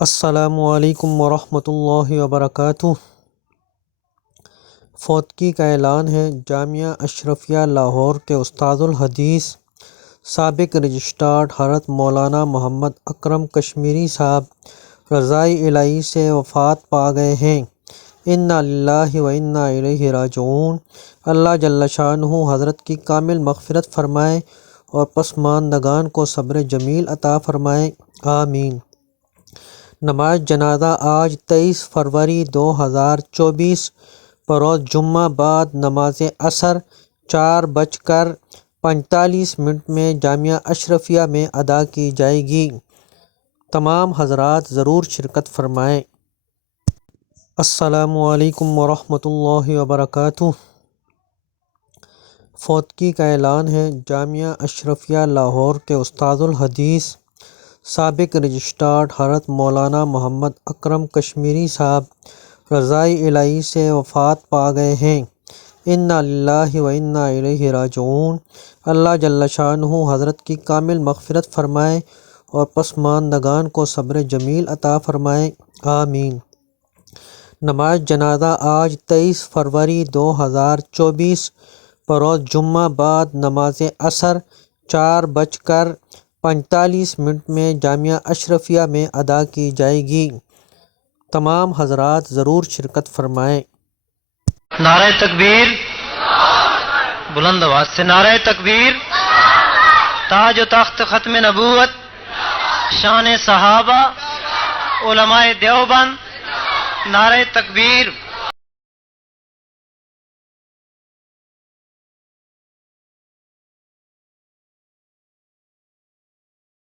السلام علیکم ورحمۃ اللہ وبرکاتہ۔ فوتگی کا اعلان ہے۔ جامعہ اشرفیہ لاہور کے استاد الحدیث سابق رجسٹرار حضرت مولانا محمد اکرم کشمیری صاحب رضائے الہی سے وفات پا گئے ہیں۔ انا للہ و انا الیہ راجعون۔ اللہ جل شانہ حضرت کی کامل مغفرت فرمائے اور پسماندگان کو صبر جمیل عطا فرمائے، آمین۔ نماز جنازہ آج 23 فروری 2024 بروز جمعہ بعد نماز عصر 4:45 میں جامعہ اشرفیہ میں ادا کی جائے گی۔ تمام حضرات ضرور شرکت فرمائیں۔ السلام علیکم ورحمۃ اللہ وبرکاتہ۔ فوتگی کا اعلان ہے۔ جامعہ اشرفیہ لاہور کے استاد الحدیث سابق رجسٹرار حضرت مولانا محمد اکرم کشمیری صاحب رضائے الہی سے وفات پا گئے ہیں۔ انا للہ و انا الیہ راجعون۔ اللہ جل شانہ حضرت کی کامل مغفرت فرمائے اور پسماندگان کو صبر جمیل عطا فرمائے، آمین۔ نماز جنازہ آج 23 فروری 2024 بروز جمعہ بعد نماز عصر 4:45 میں جامعہ اشرفیہ میں ادا کی جائے گی۔ تمام حضرات ضرور شرکت فرمائیں۔ نعرہ تکبیر، بلند آواز سے نعرہ تکبیر۔ تاج و تخت ختم نبوت، شان صحابہ، علماء دیوبند، نعرہ تکبیر۔